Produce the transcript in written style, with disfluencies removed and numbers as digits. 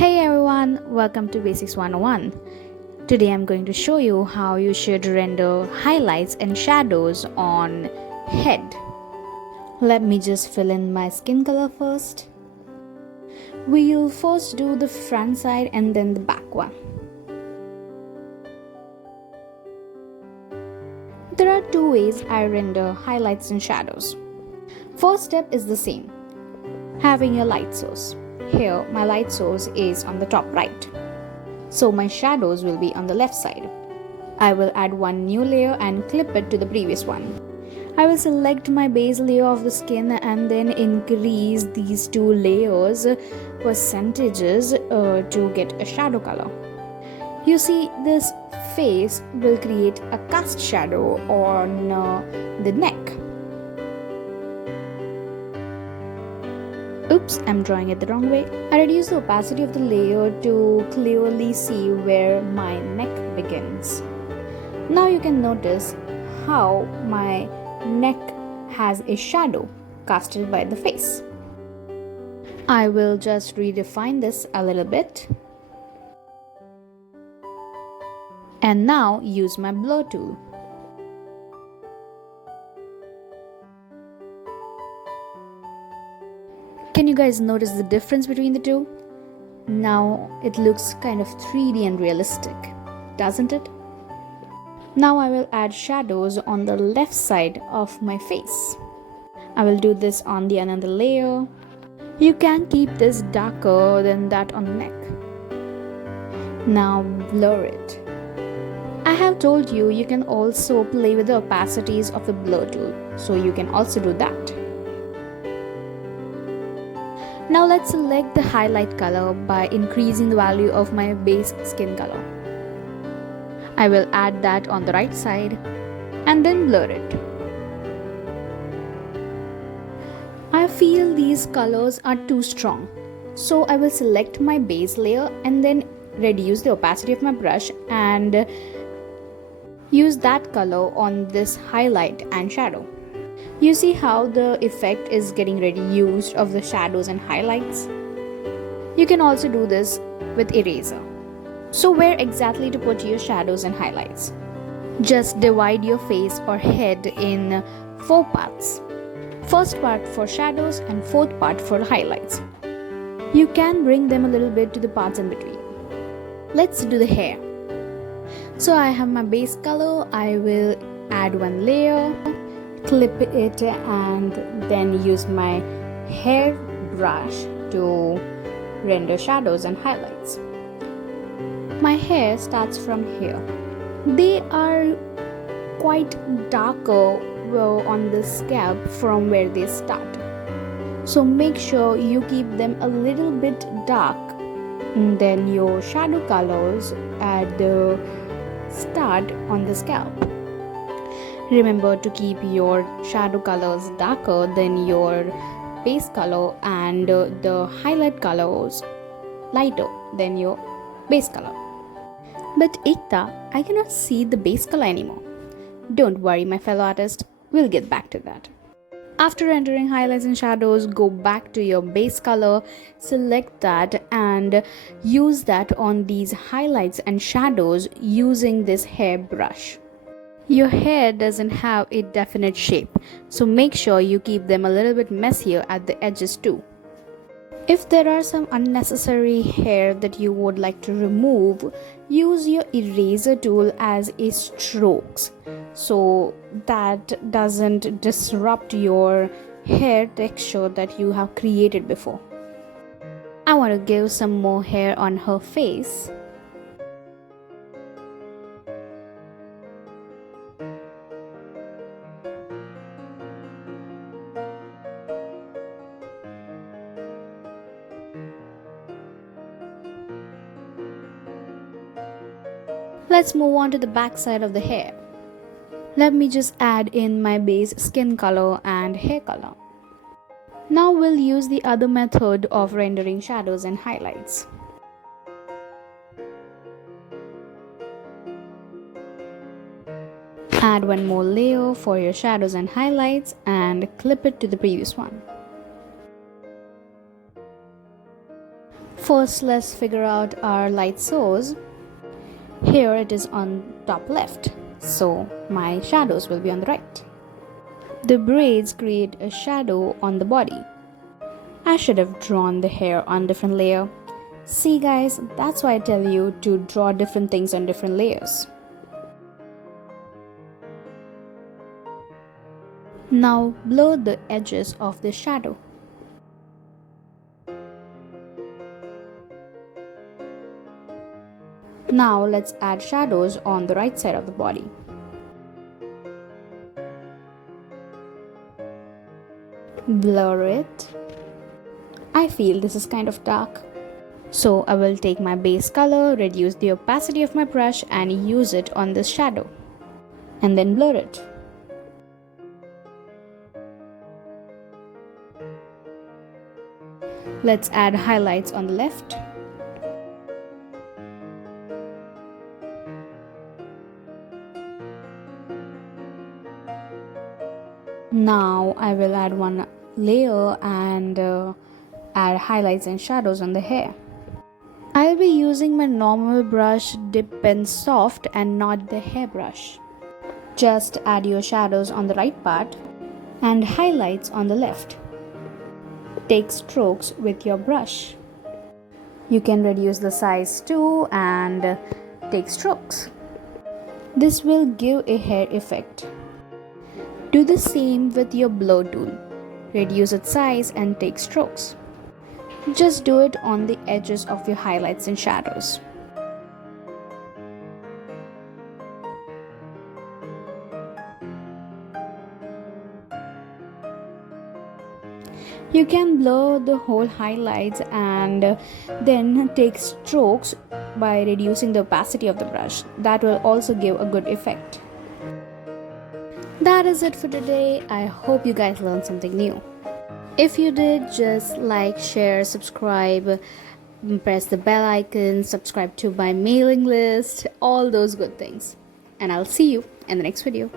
Hey everyone, welcome to Basics 101. Today I'm going to show you how you should render highlights and shadows on head. Let me just fill in my skin color first. We'll first do the front side and then the back one. There are two ways I render highlights and shadows. First step is the same, having your light source. Here my light source is on the top right, so my shadows will be on the left side. I will add one new layer and clip it to the previous one. I will select my base layer of the skin and then increase these two layers percentages to get a shadow color. You see, this face will create a cast shadow on the neck. Oops, I'm drawing it the wrong way. I reduce the opacity of the layer to clearly see where my neck begins. Now you can notice how my neck has a shadow casted by the face. I will just redefine this a little bit. And now use my blur tool. Can you guys notice the difference between the two? Now it looks kind of 3D and realistic, doesn't it? Now I will add shadows on the left side of my face. I will do this on the another layer. You can keep this darker than that on the neck. Now blur it. I have told you you can also play with the opacities of the blur tool, so you can also do that. Now let's select the highlight color by increasing the value of my base skin color. I will add that on the right side and then blur it. I feel these colors are too strong, so I will select my base layer and then reduce the opacity of my brush and use that color on this highlight and shadow. You see how the effect is getting reduced of the shadows and highlights? You can also do this with eraser. So where exactly to put your shadows and highlights? Just divide your face or head in 4 parts. First part for shadows and fourth part for highlights. You can bring them a little bit to the parts in between. Let's do the hair. So I have my base color. I will add one layer, clip it and then use my hair brush to render shadows and highlights. My hair starts from here. They are quite darker on the scalp from where they start, so make sure you keep them a little bit dark. And then your shadow colors at the start on the scalp. Remember to keep your shadow colors darker than your base color and the highlight colors lighter than your base color. But Ekta, I cannot see the base color anymore. Don't worry, my fellow artist, we'll get back to that. After rendering highlights and shadows, go back to your base color, select that and use that on these highlights and shadows using this hair brush. Your hair doesn't have a definite shape, so make sure you keep them a little bit messier at the edges too. If there are some unnecessary hair that you would like to remove, use your eraser tool as a strokes, so that doesn't disrupt your hair texture that you have created before. I want to give some more hair on her face. Let's move on to the back side of the hair. Let me just add in my base skin color and hair color. Now we'll use the other method of rendering shadows and highlights. Add one more layer for your shadows and highlights and clip it to the previous one. First, let's figure out our light source. Here it is on top left, so my shadows will be on the right. The braids create a shadow on the body. I should have drawn the hair on different layer. See guys, that's why I tell you to draw different things on different layers. Now blur the edges of the shadow. Now let's add shadows on the right side of the body. Blur it. I feel this is kind of dark. So I will take my base color, reduce the opacity of my brush and use it on this shadow. And then blur it. Let's add highlights on the left. Now I will add one layer and add highlights and shadows on the hair. I'll be using my normal brush Dip Pen Soft and not the hairbrush. Just add your shadows on the right part and highlights on the left. Take strokes with your brush. You can reduce the size too and take strokes. This will give a hair effect. Do the same with your blow tool. Reduce its size and take strokes. Just do it on the edges of your highlights and shadows. You can blur the whole highlights and then take strokes by reducing the opacity of the brush. That will also give a good effect. That is it for today. I hope you guys learned something new. If you did, just like, share, subscribe, press the bell icon, subscribe to my mailing list, all those good things. And I'll see you in the next video.